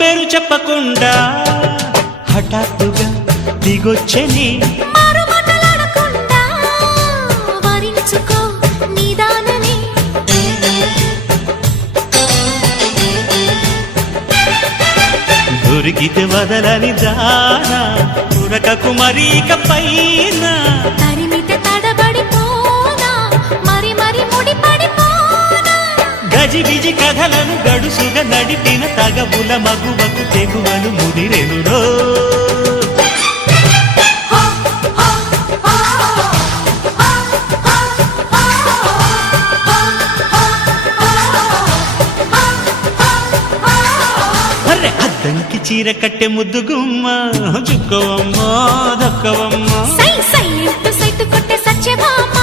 పేరు చెప్పకుండా హఠాత్తుగా దిగొచ్చని దొరికితే వదలని జానా ఉరకకు మరీక పైన తరిమితే తడబడిపోనా మరి మరి ముడిపడిపోనా గజిబిజి కథలను గడుసుగా నడిపిన తగవుల మగువకు తెగువలు ముదిరెనురో అద్దంకి చీర కట్టె ముద్దుగుమ్మ చుక్కవమ్మ దక్కవమ్మ సై సై సైతు కొట్టే సత్యభామ